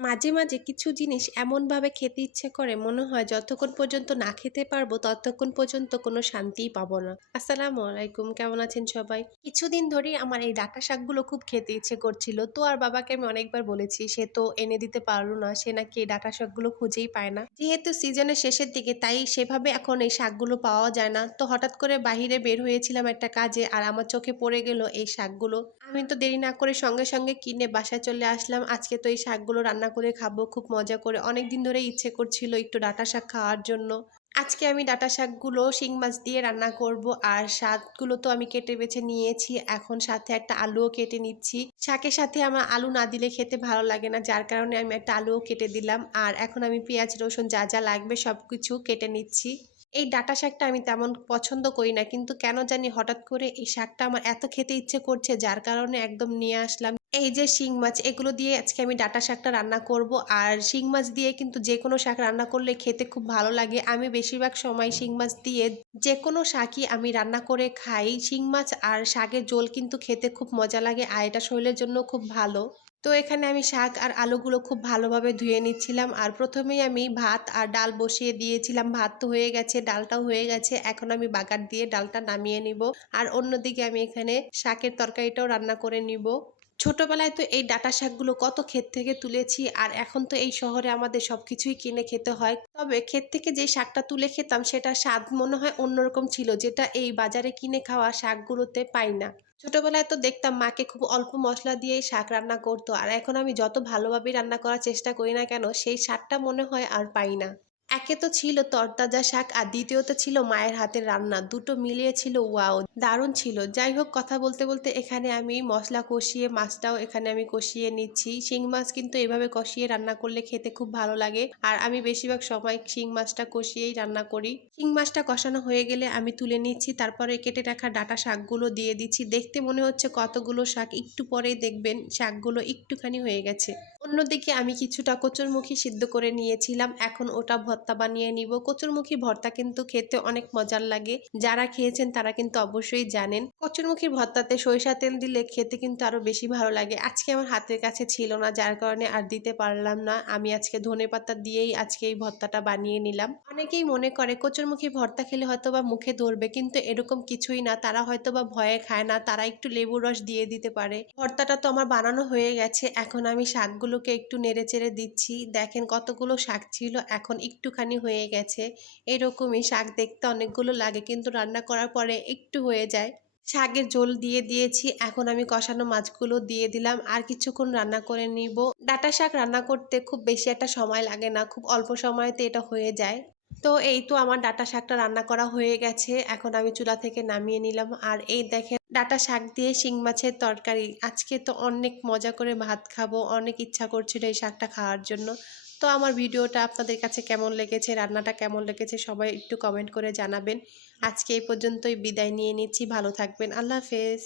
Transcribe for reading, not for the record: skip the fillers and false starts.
মাঝে, মাঝে কিছু জিনিস এমনভাবে খেতে ইচ্ছে করে মনে হয় যতক্ষণ পর্যন্ত না খেতে পারবো ততক্ষণ পর্যন্ত কোনো শান্তিই পাবো না। আসসালামু আলাইকুম, কেমন আছেন সবাই? কিছুদিন ধরেই আমার এই ডাঁটা শাকগুলো খুব খেতে ইচ্ছে করছিল। তো আর বাবাকে আমি অনেকবার বলেছি, সে তো এনে দিতে পারল না। সে নাকি এই ডাঁটা শাকগুলো খুঁজেই পায় না। যেহেতু সিজনের শেষের দিকে তাই সেভাবে এখন এই শাকগুলো পাওয়া যায় না। তো হঠাৎ করে বাহিরে বের হয়েছিলাম একটা কাজে আর আমার চোখে পড়ে গেল এই শাকগুলো। আমি তো দেরি না করে সঙ্গে, সঙ্গে কিনে বাসায় চলে আসলাম। আজকে তো এই শাকগুলো রান্না করে খাবো খুব মজা করে। অনেকদিন ধরেই ইচ্ছে করছিল একটু ডাঁটা শাক খাওয়ার জন্য। আজকে আমি ডাঁটা শাকগুলো শিং মাছ দিয়ে রান্না করব। আর শাকগুলো তো আমি কেটে বেছে নিয়েছি। এখন সাথে একটা আলুও কেটে নিচ্ছি। শাকের সাথে আমার আলু না দিলে খেতে ভালো লাগে না। যার কারণে আমি একটা আলুও কেটে দিলাম। আর এখন আমি পেঁয়াজ, রসুন যা, যা লাগবে সবকিছু কেটে নিচ্ছি। এই ডাঁটা শাকটা আমি তেমন পছন্দ করি না। কিন্তু কেন জানি হঠাৎ করে এই শাকটা আমার এত খেতে ইচ্ছে করছে যার কারণে একদম নিয়ে আসলাম। এই যে শিং মাছ এগুলো দিয়ে আজকে আমি ডাঁটা শাকটা রান্না করব। আর শিং মাছ দিয়ে কিন্তু যেকোনো শাক রান্না করলে খেতে খুব ভালো লাগে। আমি বেশিরভাগ সময় শিং মাছ দিয়ে যেকোনো শাকই আমি রান্না করে খাই। শিং মাছ আর শাকের ঝোল কিন্তু খেতে খুব মজা লাগে আর এটা শরীরের জন্য খুব ভালো। তো এখানে আমি শাক আর আলুগুলো খুব ভালোভাবে ধুয়ে নিচ্ছিলাম। আর প্রথমেই আমি ভাত আর ডাল বসিয়ে দিয়েছিলাম। ভাত তো হয়ে গেছে, ডালটাও হয়ে গেছে। এখন আমি বাগার দিয়ে ডালটা নামিয়ে নিব। আর অন্যদিকে আমি এখানে শাকের তরকারিটাও রান্না করে নিব। ছোটবেলায় তো এই ডাঁটা শাকগুলো কত ক্ষেত থেকে তুলেছি আর এখন তো এই শহরে আমাদের সবকিছুই কিনে খেতে হয়। তবে ক্ষেত থেকে যে শাকটা তুলে খেতাম সেটা স্বাদ মনে হয় অন্যরকম ছিল, যেটা এই বাজারে কিনে খাওয়া শাকগুলোতে পাই না। ছোটবেলায় তো দেখতাম মাকে খুব অল্প মশলা দিয়েই শাক রান্না করতো, আর এখন আমি যত ভালোভাবেই রান্না করার চেষ্টা করি না কেন সেই স্বাদটা মনে হয় আর পাই না। একে তো ছিল তরতাজা শাক আর দ্বিতীয়ত ছিল মায়ের হাতের রান্না, দুটো মিলিয়ে ছিল ওয়াও, দারুণ ছিল। যাই হোক, কথা বলতে বলতে এখানে আমি মশলা কষিয়ে মাছটাও এখানে আমি কষিয়ে নিচ্ছি। শিং মাছ কিন্তু এভাবে কষিয়ে রান্না করলে খেতে খুব ভালো লাগে আর আমি বেশিরভাগ সময় শিং মাছটা কষিয়েই রান্না করি। শিং মাছটা কষানো হয়ে গেলে আমি তুলে নিচ্ছি, তারপরে কেটে রাখা ডাঁটা শাকগুলো দিয়ে দিচ্ছি। দেখতে মনে হচ্ছে কতগুলো শাক, একটু পরেই দেখবেন শাকগুলো একটুখানি হয়ে গেছে। অন্যদিকে আমি কিছুটা কচুরমুখী সিদ্ধ করে নিয়েছিলাম, এখন ওটা ভর্তা বানিয়ে নিব। কচুরমুখী ভর্তা কিন্তু খেতে অনেক মজার লাগে, যারা খেয়েছেন তারা কিন্তু অবশ্যই জানেন। কচুরমুখীর ভর্তাতে সরিষা তেল দিলে খেতে কিন্তু আরো বেশি ভালো লাগে। আজকে আমার হাতের কাছে ছিল না, যার কারণে আর দিতে পারলাম না। আমি আজকে ধনেপাতা দিয়েই আজকে এই ভর্তাটা বানিয়ে নিলাম। অনেকেই মনে করে কচুরমুখী ভর্তা খেলে হয়তো বা মুখে ধরবে, কিন্তু এরকম কিছুই না। তারা হয়তো বা ভয়ে খায় না, তারা একটু লেবুর রস দিয়ে দিতে পারে। ভর্তাটা তো আমার বানানো হয়ে গেছে, এখন আমি শাকগুলোকে একটু নেড়ে চেড়ে দিচ্ছি। দেখেন কতগুলো শাক ছিল, এখন একটুখানি হয়ে গেছে। এরকমই শাক দেখতে অনেকগুলো লাগে কিন্তু রান্না করার পরে একটু হয়ে যায়। শাকের ঝোল দিয়ে দিয়েছি, এখন আমি কষানো মাছগুলো দিয়ে দিলাম আর কিছুক্ষণ রান্না করে নিব। ডাঁটা শাক রান্না করতে খুব বেশি একটা সময় লাগে না, খুব অল্প সময়তে এটা হয়ে যায়। তো এই তো আমার ডাঁটা শাকটা রান্না করা হয়ে গেছে, এখন আমি চুলা থেকে নামিয়ে নিলাম। আর এই দেখেন ডাঁটা শাক দিয়ে শিং মাছের তরকারি। আজকে তো অনেক মজা করে ভাত খাবো, অনেক ইচ্ছা করছিল এই শাকটা খাওয়ার জন্য। তো আমার ভিডিওটা আপনাদের কাছে কেমন লেগেছে, রান্নাটা কেমন লেগেছে সবাই একটু কমেন্ট করে জানাবেন। আজকে এই পর্যন্তই বিদায় নিয়ে নিচ্ছি, ভালো থাকবেন, আল্লাহ হাফেজ।